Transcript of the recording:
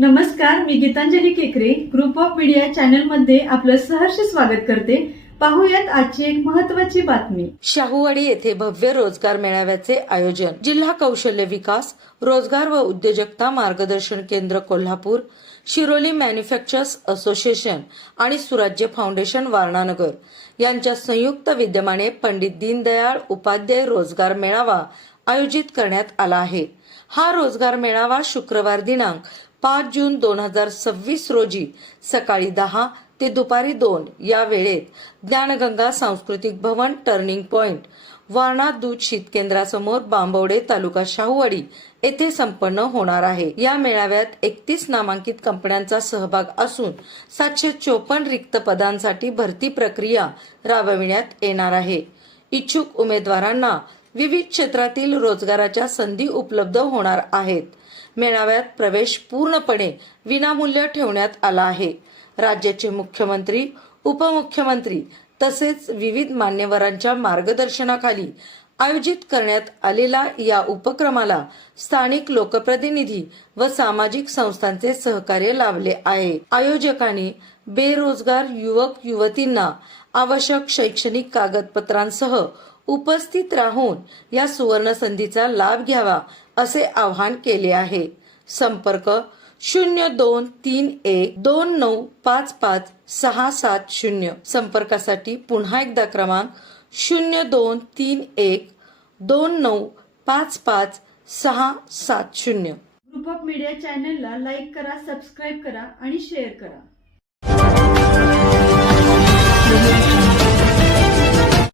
नमस्कार, मी गीतांजली केकरे group of media channel मध्ये आपलं सहर्ष स्वागत करते। पाहूयात आजची एक महत्त्वाची बातमी। शाहूवाडी येथे भव्य रोजगार मेळाव्याचे आयोजन। जिल्हा कौशल्य विकास, रोजगार व उद्योजकता मार्गदर्शन केंद्र कोल्हापूर, शिरोली मॅन्युफॅक्चरर्स असोसिएशन आणि सुराज्य फाउंडेशन वारणानगर यांच्या संयुक्त विद्यमाने पंडित दीनदयाळ उपाध्याय रोजगार मेळावा आयोजित करण्यात आला आहे। हा रोजगार मेळावा शुक्रवार दिनांक 5 जून 2026 रोजी सकाळी 10 ते दुपारी 2 या वेळेत ज्ञानगंगा सांस्कृतिक भवन टर्निंग पॉइंट वारणा दूध शीतकेंद्रासमोर बांबवडे तालुका शाहूवाडी येथे संपन्न होणार आहे। या मेळाव्यात 31 नामांकित कंपन्यांचा सहभाग असून 754 रिक्त पदांसाठी भरती प्रक्रिया राबविण्यात येणार आहे। इच्छुक उमेदवारांना विविध क्षेत्रातील रोजगाराच्या संधी उपलब्ध होणार आहेत। मेळाव्यात प्रवेश पूर्णपणे विनामूल्य ठेवण्यात आला आहे। राज्याचे मुख्यमंत्री, उपमुख्यमंत्री तसेच विविध मान्यवरांच्या मार्गदर्शनाखाली आयोजित करण्यात आलेल्या या उपक्रमाला स्थानिक लोकप्रतिनिधी व सामाजिक संस्थांचे सहकार्य लाभले आहे। आयोजकांनी बेरोजगार युवक युवतींना आवश्यक शैक्षणिक कागदपत्रांसह उपस्थित राहून या सुवर्ण संधीचा लाभ घ्यावा असे आवाहन केले आहे। संपर्क 0231295560। संपर्कासाठी पुन्हा एकदा क्रमांक 0231295560। ग्रुप ऑफ मीडिया चॅनलला लाईक करा, सबस्क्राईब करा आणि शेअर करा।